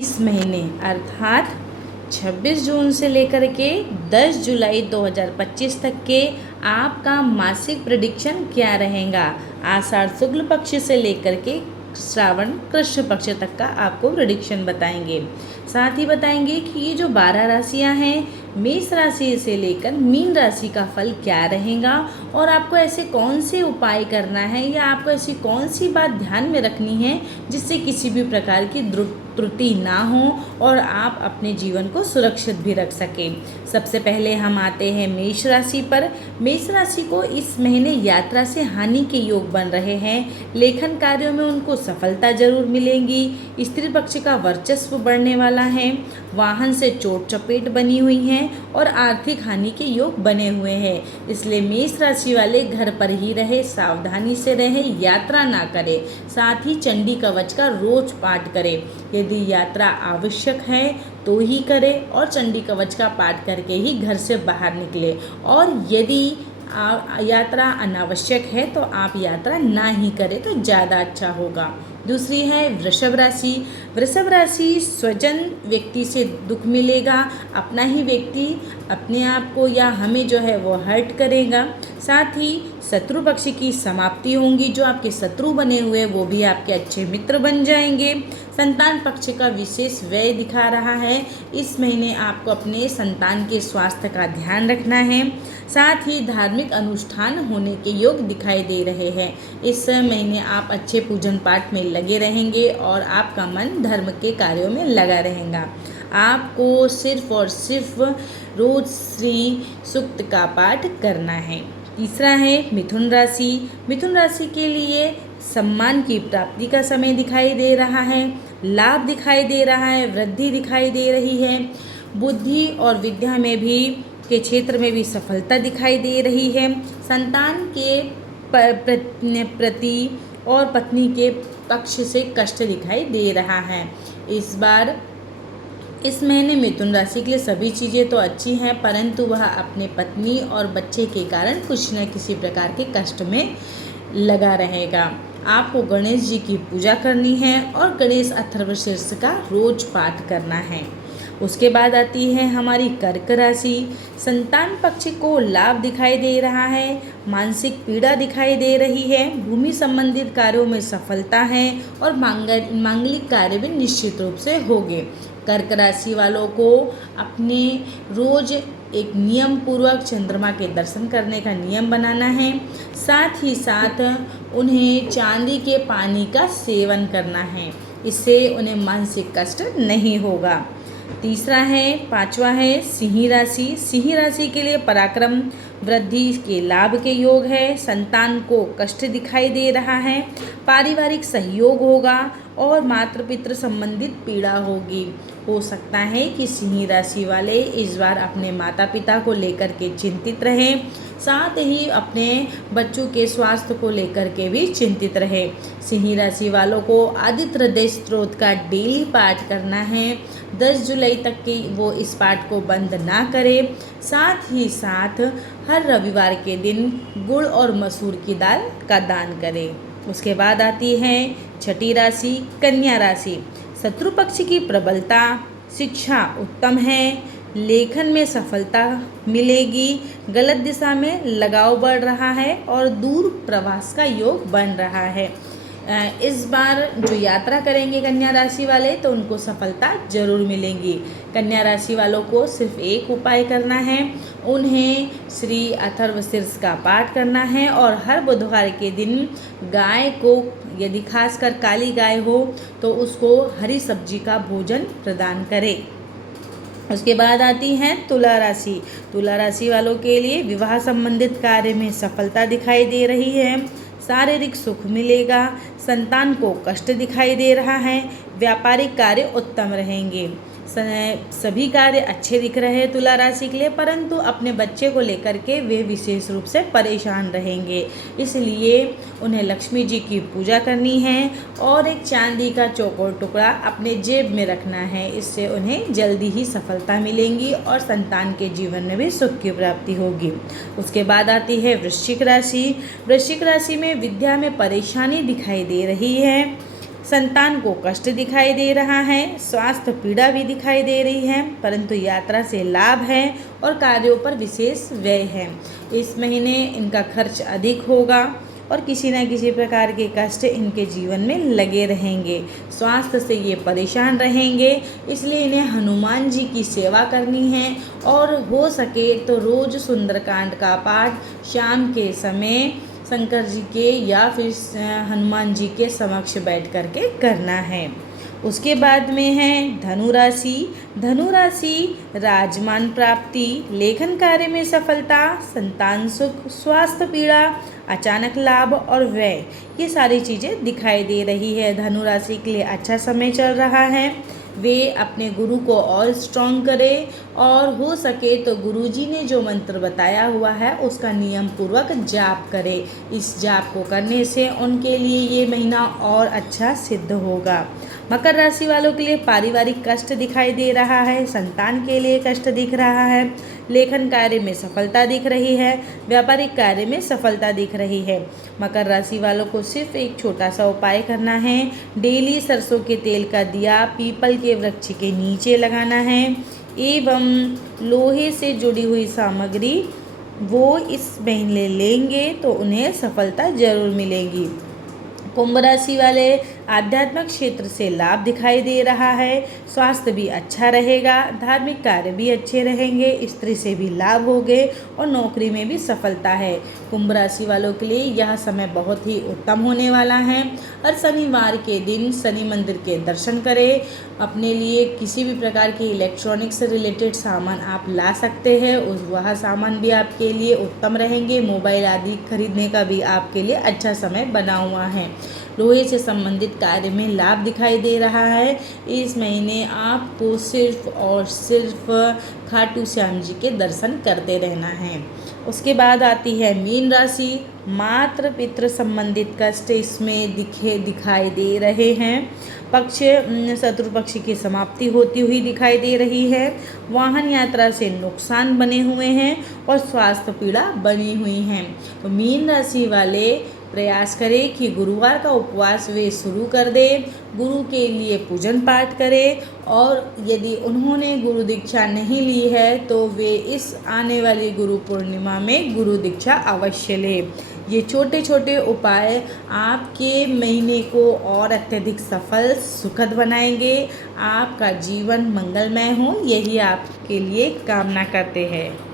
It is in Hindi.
इस महीने अर्थात 26 जून से लेकर के 10 जुलाई 2025 तक के आपका मासिक प्रेडिक्शन क्या रहेगा। आषाढ़ शुक्ल पक्ष से लेकर के श्रावण कृष्ण पक्ष तक का आपको प्रेडिक्शन बताएंगे। साथ ही बताएंगे कि ये जो 12 राशियां हैं, मेष राशि से लेकर मीन राशि का फल क्या रहेगा और आपको ऐसे कौन से उपाय करना है या आपको ऐसी कौन सी बात ध्यान में रखनी है जिससे किसी भी प्रकार की त्रुटि ना हो और आप अपने जीवन को सुरक्षित भी रख सकें। सबसे पहले हम आते हैं मेष राशि पर। मेष राशि को इस महीने यात्रा से हानि के योग बन रहे हैं। लेखन कार्यों में उनको सफलता जरूर मिलेगी। स्त्री पक्ष का वर्चस्व बढ़ने वाला है। वाहन से चोट चपेट बनी हुई है और आर्थिक हानि के योग बने हुए हैं। इसलिए मेष राशि वाले घर पर ही रहे, सावधानी से रहे, यात्रा ना करें। साथ ही चंडी कवच का रोज पाठ करें। यदि यात्रा आवश्यक है तो ही करें और चंडी कवच का पाठ करके ही घर से बाहर निकले। और यदि यात्रा अनावश्यक है तो आप यात्रा ना ही करें तो ज़्यादा अच्छा होगा। दूसरी है वृषभ राशि। वृषभ राशि स्वजन व्यक्ति से दुख मिलेगा। अपना ही व्यक्ति अपने आप को या हमें जो है वो हर्ट करेगा। साथ ही शत्रु पक्ष की समाप्ति होंगी। जो आपके शत्रु बने हुए वो भी आपके अच्छे मित्र बन जाएंगे। संतान पक्ष का विशेष व्यय दिखा रहा है। इस महीने आपको अपने संतान के स्वास्थ्य का ध्यान रखना है। साथ ही धार्मिक अनुष्ठान होने के योग दिखाई दे रहे हैं। इस महीने आप अच्छे पूजन पाठ में लगे रहेंगे और आपका मन धर्म के कार्यों में लगा रहेगा। आपको सिर्फ और सिर्फ रोज श्री सूक्त का पाठ करना है। तीसरा है मिथुन राशि। मिथुन राशि के लिए सम्मान की प्राप्ति का समय दिखाई दे रहा है। लाभ दिखाई दे रहा है, वृद्धि दिखाई दे रही है। बुद्धि और विद्या में भी के क्षेत्र में भी सफलता दिखाई दे रही है। संतान के प्रति और पत्नी के पक्ष से कष्ट दिखाई दे रहा है। इस महीने मिथुन राशि के लिए सभी चीज़ें तो अच्छी हैं, परंतु वह अपने पत्नी और बच्चे के कारण कुछ न किसी प्रकार के कष्ट में लगा रहेगा। आपको गणेश जी की पूजा करनी है और गणेश अथर्वशीर्ष का रोज पाठ करना है। उसके बाद आती है हमारी कर्क राशि। संतान पक्ष को लाभ दिखाई दे रहा है। मानसिक पीड़ा दिखाई दे रही है। भूमि संबंधित कार्यों में सफलता है और मांगलिक कार्य भी निश्चित रूप से होंगे। कर्क राशि वालों को अपने रोज एक नियम पूर्वक चंद्रमा के दर्शन करने का नियम बनाना है। साथ ही साथ उन्हें चांदी के पानी का सेवन करना है। इससे उन्हें मानसिक कष्ट नहीं होगा। पांचवा है सिंह राशि। सिंह राशि के लिए पराक्रम वृद्धि के लाभ के योग है। संतान को कष्ट दिखाई दे रहा है। पारिवारिक सहयोग होगा और मातृ पितृ संबंधित पीड़ा होगी। हो सकता है कि सिंह राशि वाले इस बार अपने माता पिता को लेकर के चिंतित रहें। साथ ही अपने बच्चों के स्वास्थ्य को लेकर के भी चिंतित रहे। सिंह राशि वालों को आदित्य हृदय स्तोत्र का डेली पाठ करना है। 10 जुलाई तक की वो इस पाठ को बंद ना करें। साथ ही साथ हर रविवार के दिन गुड़ और मसूर की दाल का दान करें। उसके बाद आती है छठी राशि कन्या राशि। शत्रु पक्ष की प्रबलता, शिक्षा उत्तम है। लेखन में सफलता मिलेगी। गलत दिशा में लगाव बढ़ रहा है और दूर प्रवास का योग बन रहा है। इस बार जो यात्रा करेंगे कन्या राशि वाले तो उनको सफलता जरूर मिलेगी। कन्या राशि वालों को सिर्फ एक उपाय करना है। उन्हें श्री अथर्वशीर्ष का पाठ करना है और हर बुधवार के दिन गाय को, यदि खासकर काली गाय हो तो उसको हरी सब्जी का भोजन प्रदान करें। उसके बाद आती है तुला राशि। तुला राशि वालों के लिए विवाह संबंधित कार्य में सफलता दिखाई दे रही है। शारीरिक सुख मिलेगा। संतान को कष्ट दिखाई दे रहा है। व्यापारिक कार्य उत्तम रहेंगे। सभी कार्य अच्छे दिख रहे हैं तुला राशि के लिए, परंतु अपने बच्चे को लेकर के वे विशेष रूप से परेशान रहेंगे। इसलिए उन्हें लक्ष्मी जी की पूजा करनी है और एक चांदी का चौकोर टुकड़ा अपने जेब में रखना है। इससे उन्हें जल्दी ही सफलता मिलेंगी और संतान के जीवन में भी सुख की प्राप्ति होगी। उसके बाद आती है वृश्चिक राशि। वृश्चिक राशि में विद्या में परेशानी दिखाई दे रही है। संतान को कष्ट दिखाई दे रहा है, स्वास्थ्य पीड़ा भी दिखाई दे रही है, परंतु यात्रा से लाभ है और कार्यों पर विशेष व्यय है। इस महीने इनका खर्च अधिक होगा और किसी न किसी प्रकार के कष्ट इनके जीवन में लगे रहेंगे। स्वास्थ्य से ये परेशान रहेंगे, इसलिए इन्हें हनुमान जी की सेवा करनी है और हो सके तो रोज़ सुंदरकांड का पाठ शाम के समय शंकर जी के या फिर हनुमान जी के समक्ष बैठ कर के करना है। उसके बाद में है धनु राशि। धनु राशि राजमान प्राप्ति, लेखन कार्य में सफलता, संतान सुख, स्वास्थ्य पीड़ा, अचानक लाभ और व्यय, ये सारी चीज़ें दिखाई दे रही है। धनु राशि के लिए अच्छा समय चल रहा है। वे अपने गुरु को और स्ट्रॉन्ग करें और हो सके तो गुरुजी ने जो मंत्र बताया हुआ है उसका नियम पूर्वक जाप करें। इस जाप को करने से उनके लिए ये महीना और अच्छा सिद्ध होगा। मकर राशि वालों के लिए पारिवारिक कष्ट दिखाई दे रहा है, संतान के लिए कष्ट दिख रहा है, लेखन कार्य में सफलता दिख रही है, व्यापारिक कार्य में सफलता दिख रही है। मकर राशि वालों को सिर्फ एक छोटा सा उपाय करना है। डेली सरसों के तेल का दिया पीपल के वृक्ष के नीचे लगाना है एवं लोहे से जुड़ी हुई सामग्री वो इस महीने लेंगे तो उन्हें सफलता जरूर मिलेगी। कुंभ राशि वाले आध्यात्मिक क्षेत्र से लाभ दिखाई दे रहा है, स्वास्थ्य भी अच्छा रहेगा, धार्मिक कार्य भी अच्छे रहेंगे, स्त्री से भी लाभ होंगे और नौकरी में भी सफलता है। कुंभ राशि वालों के लिए यह समय बहुत ही उत्तम होने वाला है। हर शनिवार के दिन शनि मंदिर के दर्शन करें। अपने लिए किसी भी प्रकार के इलेक्ट्रॉनिक्स से रिलेटेड सामान आप ला सकते हैं, वह सामान भी आपके लिए उत्तम रहेंगे। मोबाइल आदि खरीदने का भी आपके लिए अच्छा समय बना हुआ है। लोहे से संबंधित कार्य में लाभ दिखाई दे रहा है। इस महीने आपको सिर्फ और सिर्फ खाटू श्याम जी के दर्शन करते रहना है। उसके बाद आती है मीन राशि। मातृ पितृ संबंधित कष्ट इसमें दिखाई दे रहे हैं। शत्रु पक्ष की समाप्ति होती हुई दिखाई दे रही है। वाहन यात्रा से नुकसान बने हुए हैं और स्वास्थ्य पीड़ा बनी हुई हैं। तो मीन राशि वाले प्रयास करें कि गुरुवार का उपवास वे शुरू कर दें, गुरु के लिए पूजन पाठ करें और यदि उन्होंने गुरु दीक्षा नहीं ली है तो वे इस आने वाली गुरु पूर्णिमा में गुरु दीक्षा अवश्य लें। ये छोटे छोटे उपाय आपके महीने को और अत्यधिक सफल सुखद बनाएंगे। आपका जीवन मंगलमय हो, यही आपके लिए कामना करते हैं।